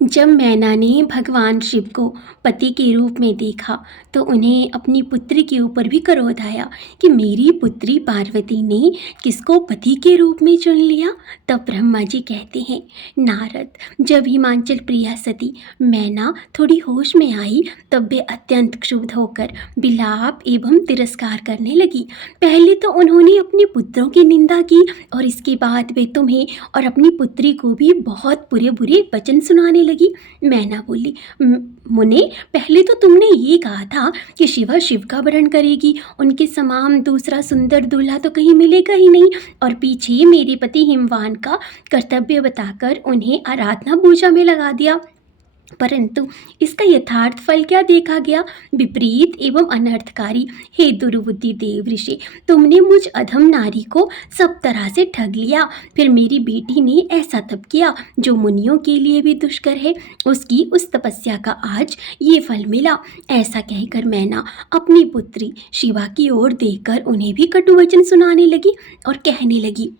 जब मैना ने भगवान शिव को पति के रूप में देखा तो उन्हें अपनी पुत्री के ऊपर भी क्रोध आया कि मेरी पुत्री पार्वती ने किसको पति के रूप में चुन लिया। तब ब्रह्मा जी कहते हैं, नारद, जब हिमाचल प्रिया सती मैना थोड़ी होश में आई तब वे अत्यंत क्षुब्ध होकर विलाप एवं तिरस्कार करने लगी। पहले तो उन्होंने अपने पुत्रों की निंदा की और इसके बाद वे तुम्हें और अपनी पुत्री को भी बहुत बुरे बुरे वचन सुनाने लगी। मैना बोली, मुने, पहले तो तुमने ये कहा था कि शिवा शिव का वरण करेगी, उनके समान दूसरा सुंदर दूल्हा तो कहीं मिलेगा ही नहीं, और पीछे मेरे पति हिमवान का कर्तव्य बताकर उन्हें आराधना पूजा में लगा दिया। परंतु इसका यथार्थ फल क्या देखा गया? विपरीत एवं अनर्थकारी। हे दुर्बुद्धि देव ऋषि, तुमने मुझ अधम नारी को सब तरह से ठग लिया। फिर मेरी बेटी ने ऐसा तप किया जो मुनियों के लिए भी दुष्कर है। उसकी उस तपस्या का आज ये फल मिला। ऐसा कहकर मैना अपनी पुत्री शिवा की ओर देखकर उन्हें भी कटु वचन सुनाने लगी और कहने लगी,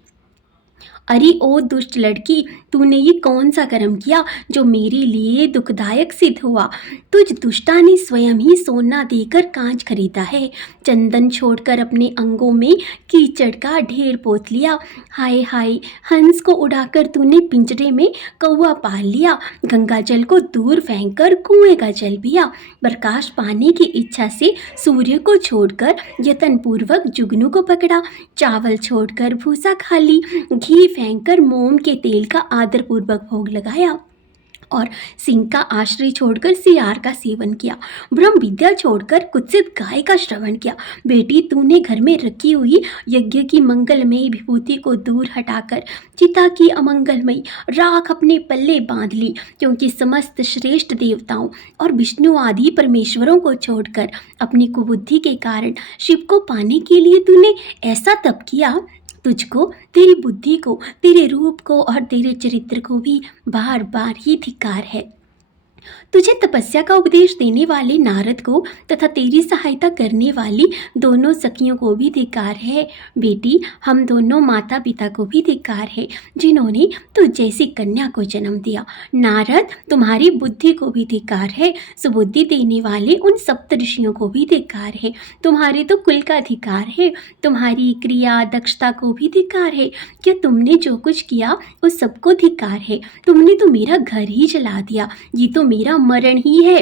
अरे ओ दुष्ट लड़की, तूने ये कौन सा कर्म किया जो मेरे लिए दुखदायक सिद्ध हुआ? तुझ दुष्टा ने स्वयं ही सोना देकर कांच खरीदा है, चंदन छोड़कर अपने अंगों में कीचड़ का ढेर पोत लिया। हाय हाय, हंस को उड़ाकर तूने पिंजरे में कौवा पाल लिया, गंगा जल को दूर फेंककर कुएं का जल पिया, प्रकाश पाने की इच्छा से सूर्य को छोड़कर यत्नपूर्वक जुगनू को पकड़ा, चावल छोड़कर भूसा खा ली, घी फेंककर मोम के तेल का आदरपूर्वक भोग लगाया और सिंह का आश्रय छोड़कर सियार का सेवन किया, ब्रह्म विद्या छोड़कर कुत्सित गाय का श्रवण किया। बेटी, तूने घर में रखी हुई यज्ञ की मंगलमयी विभूति को दूर हटाकर चिता की अमंगलमयी राख अपने पल्ले बांध ली, क्योंकि समस्त श्रेष्ठ देवताओं और विष्णु आदि परमेश्वरों को छोड़कर अपनी कुबुद्धि के कारण शिव को पाने के लिए तूने ऐसा तप किया। तुझको, तेरी बुद्धि को, तेरे रूप को और तेरे चरित्र को भी बार बार ही धिक्कार है। तुझे तपस्या का उपदेश देने वाले नारद को तथा तेरी सहायता करने वाली दोनों सखियों को भी धिक्कार है। बेटी, हम दोनों माता पिता को भी धिक्कार है जिन्होंने तुझ जैसी कन्या को जन्म दिया। नारद, तुम्हारी बुद्धि को भी धिक्कार है। सुबुद्धि देने वाले उन सप्त ऋषियों को भी धिक्कार है। तुम्हारे तो कुल का धिक्कार है। तुम्हारी क्रिया दक्षता को भी धिक्कार है। क्या तुमने जो कुछ किया उस सबको धिक्कार है। तुमने तो मेरा घर ही जला दिया, ये तो मेरा मरण ही है।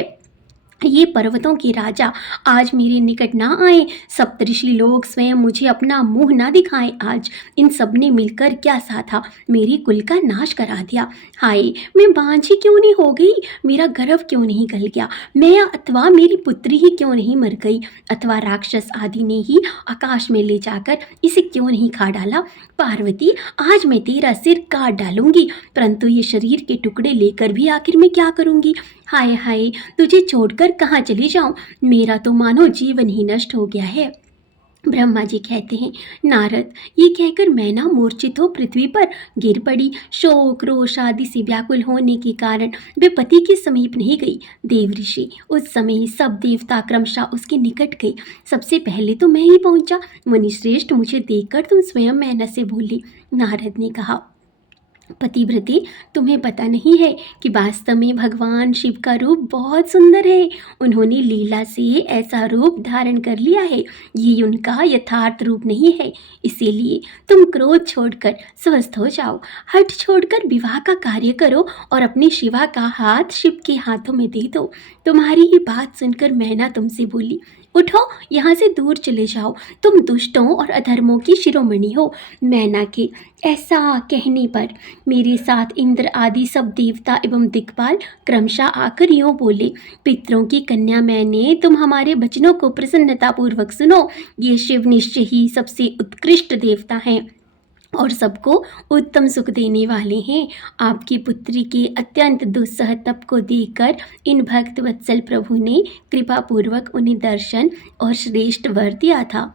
ये पर्वतों के राजा आज मेरे निकट ना आए, सप्तऋषि लोग स्वयं मुझे अपना मुंह ना दिखाएं। आज इन सब ने मिलकर क्या साधा, मेरे कुल का नाश करा दिया। हाय, मैं बांझी क्यों नहीं हो गई, मेरा गर्भ क्यों नहीं गल गया, मैं अथवा मेरी पुत्री ही क्यों नहीं मर गई, अथवा राक्षस आदि ने ही आकाश में ले जाकर इसे क्यों नहीं खा डाला। पार्वती, आज मैं तेरा सिर काट डालूंगी, परंतु ये शरीर के टुकड़े लेकर भी आखिर मैं क्या करूंगी। हाय हाय, तुझे छोड़कर कहाँ चली जाऊं, मेरा तो मानो जीवन ही नष्ट हो गया है। ब्रह्मा जी कहते हैं, नारद, ये कहकर मैना मूर्छित हो पृथ्वी पर गिर पड़ी। शोक रोष आदि से व्याकुल होने के कारण वे पति के समीप नहीं गई। देव ऋषि उस समय सब देवता क्रमशः उसके निकट गए। सबसे पहले तो मैं ही पहुंचा। मुनिश्रेष्ठ, मुझे देखकर तुम स्वयं मैना से बोली। नारद ने कहा, पतिव्रते, तुम्हें पता नहीं है कि वास्तव में भगवान शिव का रूप बहुत सुंदर है। उन्होंने लीला से ऐसा रूप धारण कर लिया है, ये उनका यथार्थ रूप नहीं है। इसीलिए तुम क्रोध छोड़कर स्वस्थ हो जाओ, हठ छोड़कर विवाह का कार्य करो और अपनी शिवा का हाथ शिव के हाथों में दे दो। तुम्हारी ये बात सुनकर मैना तुमसे बोली, उठो, यहाँ से दूर चले जाओ, तुम दुष्टों और अधर्मों की शिरोमणि हो। मैना के ऐसा कहने पर मेरे साथ इंद्र आदि सब देवता एवं दिक्पाल क्रमशः आकर यूँ बोले, पितरों की कन्या मैंने, तुम हमारे वचनों को प्रसन्नतापूर्वक सुनो। ये शिव निश्चय ही सबसे उत्कृष्ट देवता हैं और सबको उत्तम सुख देने वाले हैं। आपकी पुत्री के अत्यंत दुस्सह तप को देखकर इन भक्त वत्सल प्रभु ने कृपापूर्वक उन्हें दर्शन और श्रेष्ठ वर दिया था।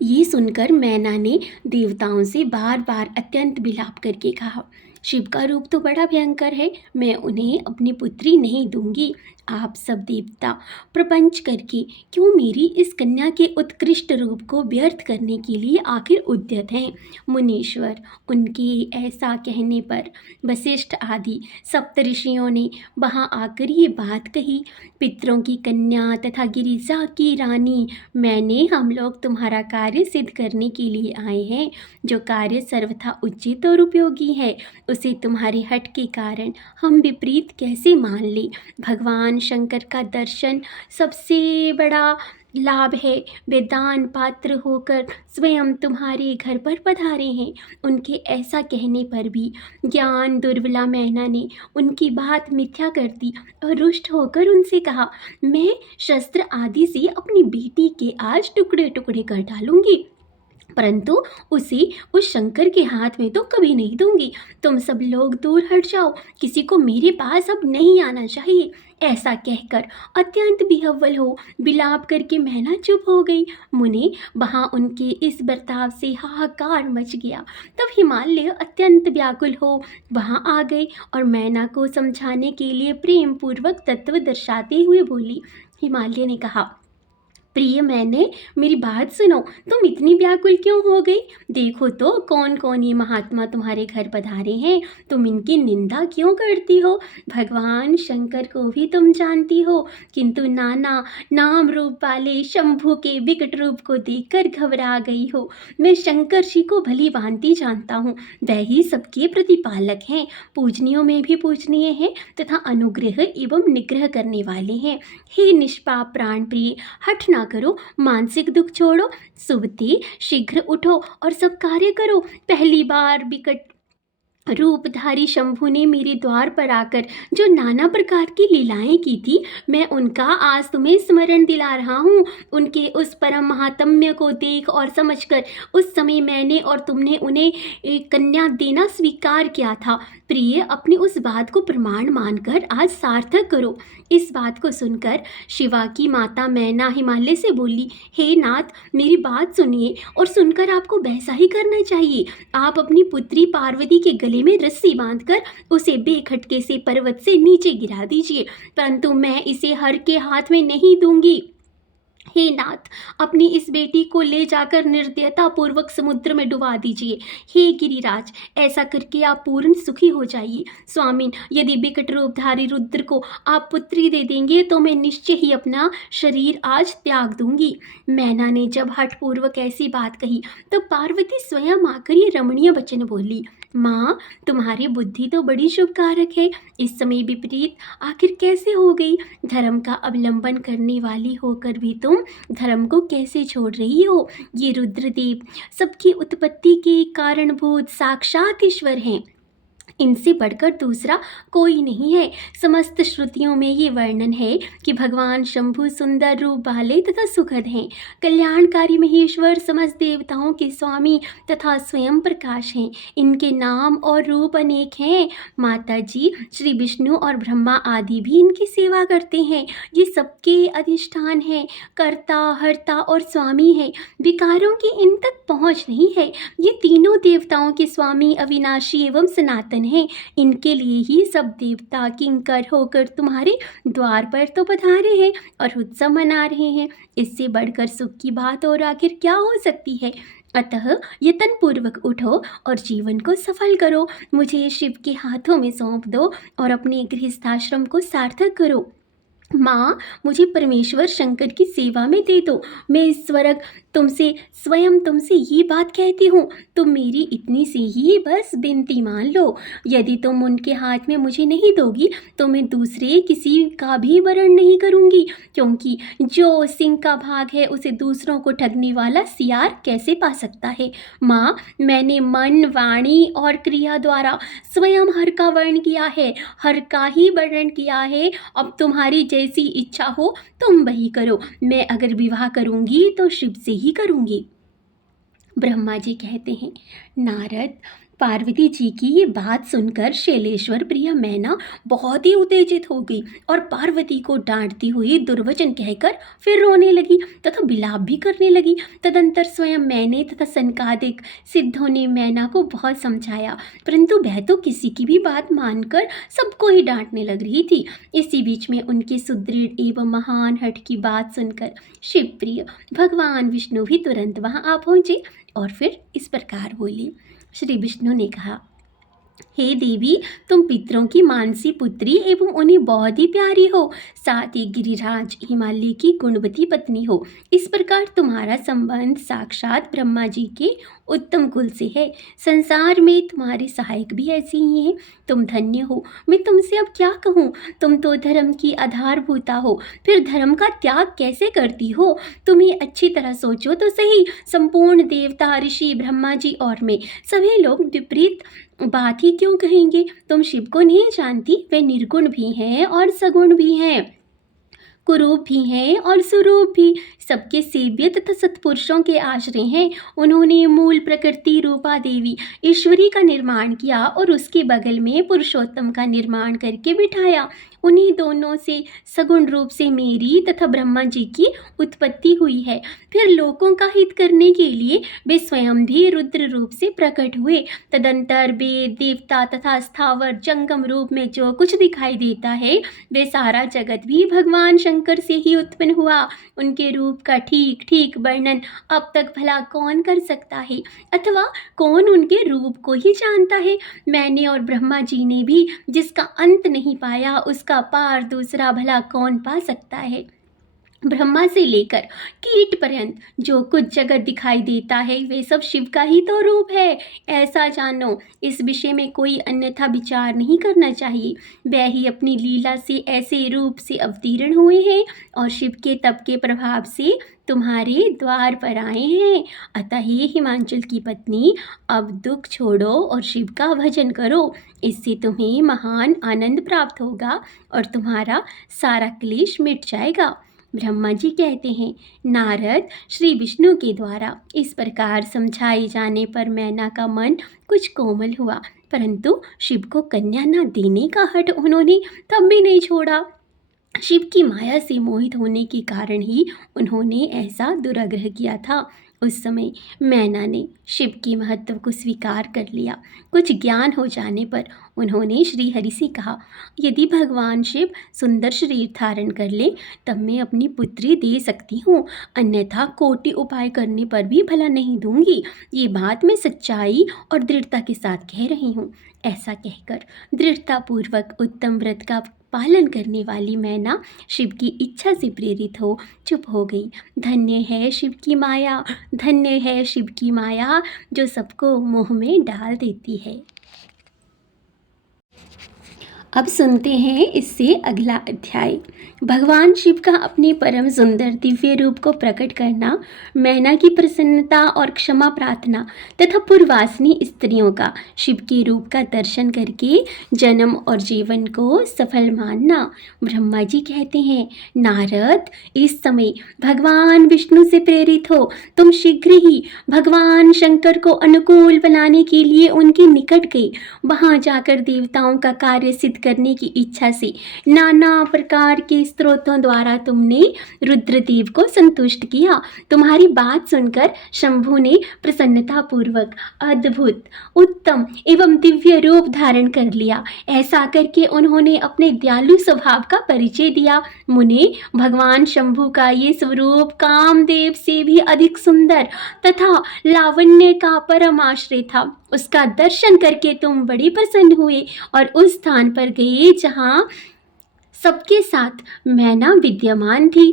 ये सुनकर मैना ने देवताओं से बार बार अत्यंत विलाप करके कहा, शिव का रूप तो बड़ा भयंकर है, मैं उन्हें अपनी पुत्री नहीं दूंगी। आप सब देवता प्रपंच करके क्यों मेरी इस कन्या के उत्कृष्ट रूप को व्यर्थ करने के लिए आखिर उद्यत हैं। मुनीश्वर, उनके ऐसा कहने पर वशिष्ठ आदि सप्तऋषियों ने वहां आकर ये बात कही। पितरों की कन्या तथा गिरिजा की रानी, मैंने हम लोग तुम्हारा कार्य सिद्ध करने के लिए आए हैं। जो कार्य सर्वथा उचित और उपयोगी है, उसे तुम्हारे हठ के कारण हम विपरीत कैसे मान ले। भगवान शंकर का दर्शन सबसे बड़ा लाभ है। वे दान पात्र होकर स्वयं तुम्हारे घर पर पधारे हैं। उनके ऐसा कहने पर भी ज्ञान दुर्बला मैना ने उनकी बात मिथ्या कर दी और रुष्ट होकर उनसे कहा, मैं शस्त्र आदि से अपनी बेटी के आज टुकड़े टुकड़े कर डालूंगी, परंतु उसे उस शंकर के हाथ में तो कभी नहीं दूंगी। तुम सब लोग दूर हट जाओ, किसी को मेरे पास अब नहीं आना चाहिए। ऐसा कहकर अत्यंत विह्वल हो विलाप करके मैना चुप हो गई। मुने, वहां उनके इस बर्ताव से हाहाकार मच गया। तब हिमालय अत्यंत व्याकुल हो वहां आ गए और मैना को समझाने के लिए प्रेम पूर्वक तत्व दर्शाते हुए बोली। हिमालय ने कहा, प्रिय मैंने, मेरी बात सुनो, तुम इतनी व्याकुल क्यों हो गई? देखो तो कौन कौन ये महात्मा तुम्हारे घर पधारे हैं, तुम इनकी निंदा क्यों करती हो? भगवान शंकर को भी तुम जानती हो, किंतु नाना नाम रूप वाले शंभु के विकट रूप को देखकर घबरा गई हो। मैं शंकर जी को भली भांति जानता हूँ, वह ही सबके प्रतिपालक हैं, पूजनीयों में भी पूजनीय हैं तथा अनुग्रह एवं निग्रह करने वाले हैं। हे निष्पाप प्राण प्रिय, हठ ना करो, मानसिक दुख छोड़ो, सुबते शीघ्र उठो और सब कार्य करो। पहली बार विकट रूपधारी शंभु ने मेरे द्वार पर आकर जो नाना प्रकार की लीलाएं की थी, मैं उनका आज तुम्हें स्मरण दिला रहा हूँ। उनके उस परम महात्म्य को देख और समझकर उस समय मैंने और तुमने उन्हें एक कन्या देना स्वीकार किया था। प्रिय, अपनी उस बात को प्रमाण मानकर आज सार्थक करो। इस बात को सुनकर शिवा की माता मैना हिमालय से बोली, हे नाथ, मेरी बात सुनिए और सुनकर आपको वैसा ही करना चाहिए। आप अपनी पुत्री पार्वती के गले में रस्सी बांधकर उसे बेखटके से पर्वत से नीचे गिरा दीजिए, परंतु मैं इसे हर के हाथ में नहीं दूंगी। हे नाथ, अपनी इस बेटी को ले जाकर निर्दयता पूर्वक समुद्र में डुबा दीजिए। हे गिरिराज, ऐसा करके आप पूर्ण सुखी हो जाइए। स्वामिन, यदि विकट रूपधारी रुद्र को आप पुत्री दे देंगे तो मैं निश्चय ही अपना शरीर आज त्याग दूंगी। मैना ने जब हठ पूर्वक ऐसी बात कही तब पार्वती स्वयं आकर ये रमणीय वचन बोली। माँ, तुम्हारी बुद्धि तो बड़ी शुभकारक है, इस समय विपरीत आखिर कैसे हो गई? धर्म का अवलंबन करने वाली होकर भी तुम धर्म को कैसे छोड़ रही हो? ये रुद्रदेव सबकी उत्पत्ति के कारणभूत साक्षात ईश्वर हैं, इनसे बढ़कर दूसरा कोई नहीं है। समस्त श्रुतियों में ये वर्णन है कि भगवान शंभु सुंदर रूप वाले तथा सुखद हैं, कल्याणकारी महेश्वर, समस्त देवताओं के स्वामी तथा स्वयं प्रकाश हैं। इनके नाम और रूप अनेक हैं। माता जी, श्री विष्णु और ब्रह्मा आदि भी इनकी सेवा करते हैं। ये सबके अधिष्ठान हैं, कर्ता हर्ता और स्वामी हैं। विकारों की इन तक पहुँच नहीं है। ये तीनों देवताओं के स्वामी अविनाशी एवं सनातन हैं। इनके लिए ही सब देवता किंकर होकर तुम्हारे द्वार पर तो पधारे हैं और उत्सव मना रहे हैं। इससे बढ़कर सुख की बात और आखिर क्या हो सकती है? अतः यत्न पूर्वक उठो और जीवन को सफल करो। मुझे शिव के हाथों में सौंप दो और अपने गृहस्थाश्रम को सार्थक करो। माँ, मुझे परमेश्वर शंकर की सेवा में दे दो। मैं ईश्वरक स्वयं तुमसे ये बात कहती हूँ, तुम मेरी इतनी सी ही बस विनती मान लो। यदि तुम उनके हाथ में मुझे नहीं दोगी तो मैं दूसरे किसी का भी वरण नहीं करूँगी, क्योंकि जो सिंह का भाग है उसे दूसरों को ठगने वाला सियार कैसे पा सकता है। माँ, मैंने मन, वाणी और क्रिया द्वारा स्वयं हर का वर्ण किया है, हर का ही वर्ण किया है। अब तुम्हारी जैसी इच्छा हो तुम वही करो। मैं अगर विवाह करूंगी तो शिव से ही करूंगी। ब्रह्मा जी कहते हैं, नारद, पार्वती जी की ये बात सुनकर शैलेश्वर प्रिया मैना बहुत ही उत्तेजित हो गई और पार्वती को डांटती हुई दुर्वचन कहकर फिर रोने लगी तथा विलाप भी करने लगी। तदंतर स्वयं मैंने तथा सनकादिक सिद्धों ने मैना को बहुत समझाया, परंतु वह तो किसी की भी बात मानकर सबको ही डांटने लग रही थी। इसी बीच में उनके सुदृढ़ एवं महान हठ की बात सुनकर शिवप्रिय भगवान विष्णु भी तुरंत वहां आ पहुंचे और फिर इस प्रकार बोले। श्री विष्णु ने कहा, हे देवी, तुम पितरों की मानसी पुत्री एवं उन्हें बहुत ही प्यारी हो, साथ ही गिरिराज हिमालय की गुणवती पत्नी हो। इस प्रकार तुम्हारा संबंध साक्षात ब्रह्मा जी के उत्तम कुल से है। संसार में तुम्हारे सहायक भी ऐसे ही हैं। तुम धन्य हो। मैं तुमसे अब क्या कहूँ, तुम तो धर्म की आधारभूता हो, फिर धर्म का त्याग कैसे करती हो? तुम्हें अच्छी तरह सोचो तो सही। संपूर्ण देवता, ऋषि, ब्रह्मा जी और मैं सभी लोग विपरीत बात ही क्यों कहेंगे? तुम शिव को नहीं जानती, वे निर्गुण भी हैं और सगुण भी हैं, कुरूप भी हैं और सुरूप भी, सबके सेव्य तथा सत्पुरुषों के आश्रय हैं। उन्होंने मूल प्रकृति रूपा देवी ईश्वरी का निर्माण किया और उसके बगल में पुरुषोत्तम का निर्माण करके बिठाया। उन्हीं दोनों से सगुण रूप से मेरी तथा ब्रह्मा जी की उत्पत्ति हुई है। फिर लोगों का हित करने के लिए वे स्वयं भी रुद्र रूप से प्रकट हुए। तदंतर वेद, देवता तथा स्थावर जंगम रूप में जो कुछ दिखाई देता है, वे सारा जगत भी भगवान शंकर से ही उत्पन्न हुआ। उनके रूप का ठीक ठीक वर्णन अब तक भला कौन कर सकता है, अथवा कौन उनके रूप को ही जानता है? मैंने और ब्रह्मा जी ने भी जिसका अंत नहीं पाया, उसका पार दूसरा भला कौन पा सकता है? ब्रह्मा से लेकर कीट पर्यंत जो कुछ जगत दिखाई देता है, वे सब शिव का ही तो रूप है। ऐसा जानो, इस विषय में कोई अन्यथा विचार नहीं करना चाहिए। वह ही अपनी लीला से ऐसे रूप से अवतीर्ण हुए हैं और शिव के तप के प्रभाव से तुम्हारे द्वार पर आए हैं। अतः हे हिमांचल की पत्नी, अब दुख छोड़ो और शिव का भजन करो। इससे तुम्हें महान आनंद प्राप्त होगा और तुम्हारा सारा क्लेश मिट जाएगा। ब्रह्मा जी कहते हैं, नारद, श्री विष्णु के द्वारा इस प्रकार समझाए जाने पर मैना का मन कुछ कोमल हुआ, परंतु शिव को कन्या न देने का हठ उन्होंने तब भी नहीं छोड़ा। शिव की माया से मोहित होने के कारण ही उन्होंने ऐसा दुराग्रह किया था। उस समय मैना ने शिव के महत्व को स्वीकार कर लिया। कुछ ज्ञान हो जाने पर उन्होंने श्री हरि से कहा, यदि भगवान शिव सुंदर शरीर धारण कर ले तब मैं अपनी पुत्री दे सकती हूँ, अन्यथा कोटि उपाय करने पर भी भला नहीं दूंगी। ये बात मैं सच्चाई और दृढ़ता के साथ कह रही हूँ। ऐसा कहकर दृढ़तापूर्वक उत्तम व्रत का पालन करने वाली मैना शिव की इच्छा से प्रेरित हो चुप हो गई। धन्य है शिव की माया, धन्य है शिव की माया, जो सबको मोह में डाल देती है। अब सुनते हैं इससे अगला अध्याय। भगवान शिव का अपने परम सुंदर दिव्य रूप को प्रकट करना, मैना की प्रसन्नता और क्षमा प्रार्थना तथा पूर्वासनी स्त्रियों का शिव के रूप का दर्शन करके जन्म और जीवन को सफल मानना। ब्रह्मा जी कहते हैं, नारद, इस समय भगवान विष्णु से प्रेरित हो तुम शीघ्र ही भगवान शंकर को अनुकूल बनाने के लिए उनके निकट गए। वहां जाकर देवताओं का कार्य सिद्ध करने की इच्छा से नाना प्रकार के स्त्रोतों द्वारा तुमने रुद्रदेव को संतुष्ट किया। तुम्हारी बात सुनकर शंभु ने प्रसन्नता पूर्वक अद्भुत, उत्तम एवं दिव्य रूप धारण कर लिया। ऐसा करके उन्होंने अपने दयालु स्वभाव का परिचय दिया। मुने, भगवान शंभु का ये स्वरूप कामदेव से भी अधिक सुंदर तथा लावण्य का परम आश्रय था। उसका दर्शन करके तुम बड़ी प्रसन्न हुए और उस स्थान पर गए जहाँ सबके साथ मैना विद्यमान थी।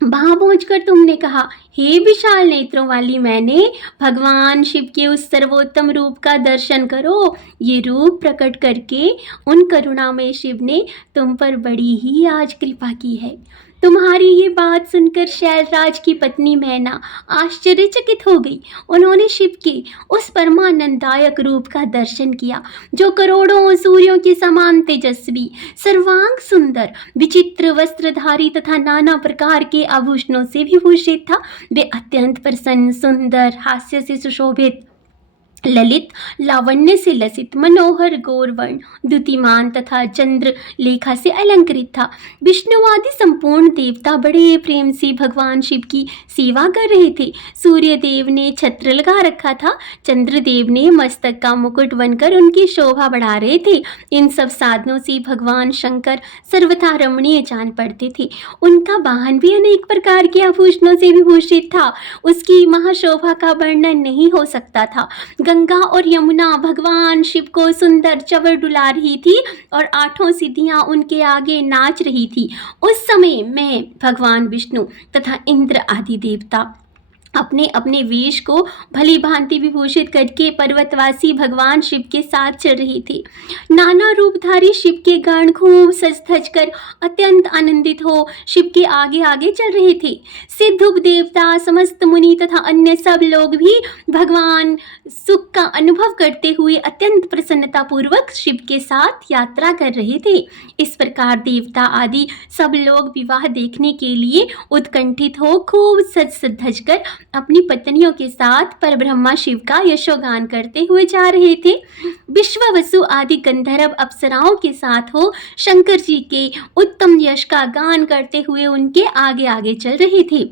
वहां पहुंचकर तुमने कहा, हे विशाल नेत्रों वाली मैंने, भगवान शिव के उस सर्वोत्तम रूप का दर्शन करो। ये रूप प्रकट करके उन करुणामय शिव ने तुम पर बड़ी ही आज कृपा की है। तुम्हारी ये बात सुनकर शैलराज की पत्नी मैना आश्चर्यचकित हो गई। उन्होंने शिव के उस परमानंदायक रूप का दर्शन किया जो करोड़ों सूर्यों के समान तेजस्वी, सर्वांग सुंदर, विचित्र वस्त्रधारी तथा नाना प्रकार के आभूषणों से भी भूषित था। वे अत्यंत प्रसन्न, सुंदर, हास्य से सुशोभित ललित लावण्य से लसित मनोहर गौरवर्ण द्युतिमान तथा चंद्र लेखा से अलंकृत था। विष्णु आदि संपूर्ण देवता बड़े प्रेम से भगवान शिव की सेवा कर रहे थे। सूर्य देव ने छत्र लगा रखा था, चंद्रदेव ने मस्तक का मुकुट बनकर उनकी शोभा बढ़ा रहे थे। इन सब साधनों से भगवान शंकर सर्वथा रमणीय जान पड़ते थे। उनका वाहन भी अनेक प्रकार के आभूषणों से विभूषित था। उसकी महाशोभा का वर्णन नहीं हो सकता था। गंगा और यमुना भगवान शिव को सुंदर चवर डुला रही थी और 8 सिद्धियां उनके आगे नाच रही थी। उस समय मैं भगवान विष्णु तथा इंद्र आदि देवता अपने अपने वेश को भली भांति विभूषित करके पर्वतवासी भगवान शिव के साथ चल रहे थे। नाना रूपधारी शिव के गण खूब सज धज कर अत्यंत आनंदित हो शिव के आगे आगे चल रहे थे। सिद्ध देवता, समस्त मुनि तथा अन्य सब लोग भी भगवान सुख का अनुभव करते हुए अत्यंत प्रसन्नता पूर्वक शिव के साथ यात्रा कर रहे थे। इस प्रकार देवता आदि सब लोग विवाह देखने के लिए उत्कंठित हो खूब सज धज कर अपनी पत्नियों के साथ परब्रह्मा शिव का यशोगान करते हुए जा रहे थे। विश्वावसु आदि गंधर्व अप्सराओं के साथ हो शंकर जी के उत्तम यश का गान करते हुए उनके आगे आगे चल रहे थे।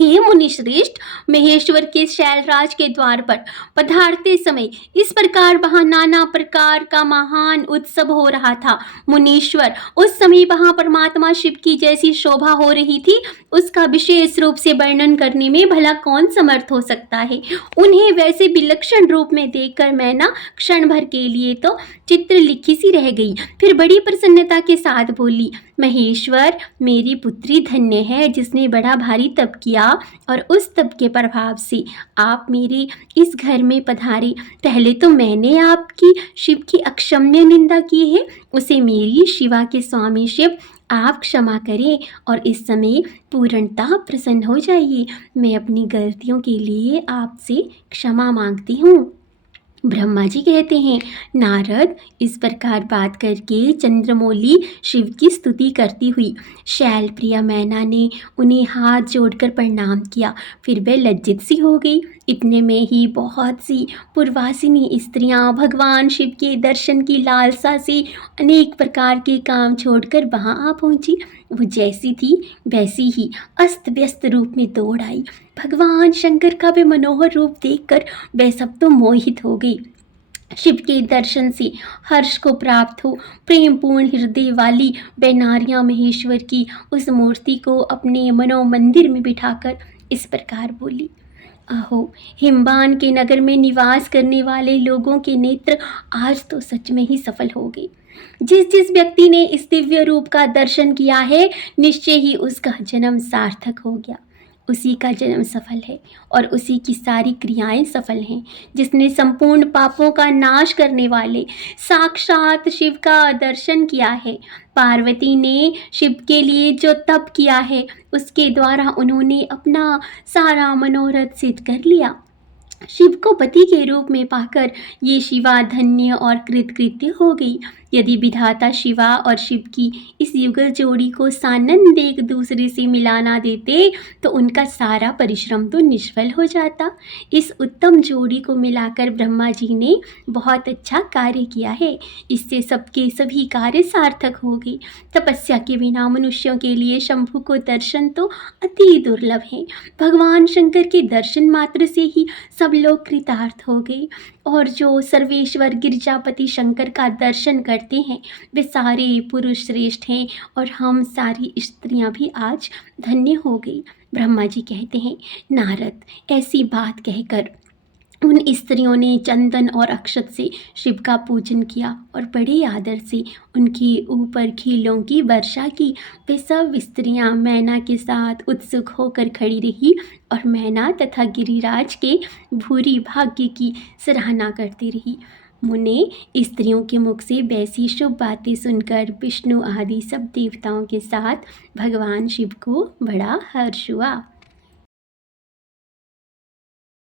हे मुनि श्रेष्ठ, महेश्वर के शैलराज के द्वार पर पधारते समय इस प्रकार वहां नाना प्रकार का महान उत्सव हो रहा था। मुनीश्वर, उस समय वहां परमात्मा शिव की जैसी शोभा हो रही थी उसका विशेष रूप से वर्णन करने में भला कौन समर्थ हो सकता है। उन्हें वैसे विलक्षण रूप में देखकर मैं ना क्षण भर के लिए तो चित्र लिखी सी रह गई। फिर बड़ी प्रसन्नता के साथ बोली, महेश्वर, मेरी पुत्री धन्य है जिसने बड़ा भारी तप किया और उस तप के प्रभाव से आप मेरे इस घर में पधारे। पहले तो मैंने आपकी शिव की अक्षम्य निंदा की है, उसे मेरी शिवा के स्वामी शिव आप क्षमा करें और इस समय पूर्णतः प्रसन्न हो जाइए। मैं अपनी गलतियों के लिए आपसे क्षमा मांगती हूँ। ब्रह्मा जी कहते हैं, नारद, इस प्रकार बात करके चंद्रमौली शिव की स्तुति करती हुई शैल प्रिया मैना ने उन्हें हाथ जोड़कर प्रणाम किया। फिर वह लज्जित सी हो गई। इतने में ही बहुत सी पूर्वासिनी स्त्रियां भगवान शिव के दर्शन की लालसा से अनेक प्रकार के काम छोड़कर वहां आ पहुंची। वो जैसी थी वैसी ही अस्त व्यस्त रूप में दौड़ आई। भगवान शंकर का वे मनोहर रूप देखकर वह सब तो मोहित हो गई। शिव के दर्शन से हर्ष को प्राप्त हो प्रेमपूर्ण हृदय वाली वे नारियां महेश्वर की उस मूर्ति को अपने मनोमंदिर में बिठाकर इस प्रकार बोली, अहो, हिमवान के नगर में निवास करने वाले लोगों के नेत्र आज तो सच में ही सफल हो गए। जिस जिस व्यक्ति ने इस दिव्य रूप का दर्शन किया है निश्चय ही उसका जन्म सार्थक हो गया। उसी का जन्म सफल है और उसी की सारी क्रियाएं सफल हैं। जिसने संपूर्ण पापों का नाश करने वाले साक्षात शिव का दर्शन किया है। पार्वती ने शिव के लिए जो तप किया है उसके द्वारा उन्होंने अपना सारा मनोरथ सिद्ध कर लिया। शिव को पति के रूप में पाकर ये शिवा धन्य और कृतकृत्य हो गई। यदि विधाता शिवा और शिव की इस युगल जोड़ी को सानंद एक दूसरे से मिलाना देते तो उनका सारा परिश्रम तो निष्फल हो जाता। इस उत्तम जोड़ी को मिलाकर ब्रह्मा जी ने बहुत अच्छा कार्य किया है। इससे सबके सभी कार्य सार्थक हो गए। तपस्या के बिना मनुष्यों के लिए शंभु को दर्शन तो अति दुर्लभ है। भगवान शंकर के दर्शन मात्र से ही सब लोग कृतार्थ हो गए और जो सर्वेश्वर गिरजापति शंकर का दर्शन करते हैं वे सारे पुरुष श्रेष्ठ हैं और हम सारी स्त्रियां भी आज धन्य हो गई। ब्रह्मा जी कहते हैं, नारद, ऐसी बात कहकर उन स्त्रियों ने चंदन और अक्षत से शिव का पूजन किया और बड़े आदर से उनके ऊपर खीलों की वर्षा की। वे सब स्त्रियां मैना के साथ उत्सुक होकर खड़ी रही और मैना तथा गिरिराज के भूरी भाग्य की सराहना करती रही। मुने स्त्रियों के मुख से वैसी शुभ बातें सुनकर विष्णु आदि सब देवताओं के साथ भगवान शिव को बड़ा हर्ष हुआ।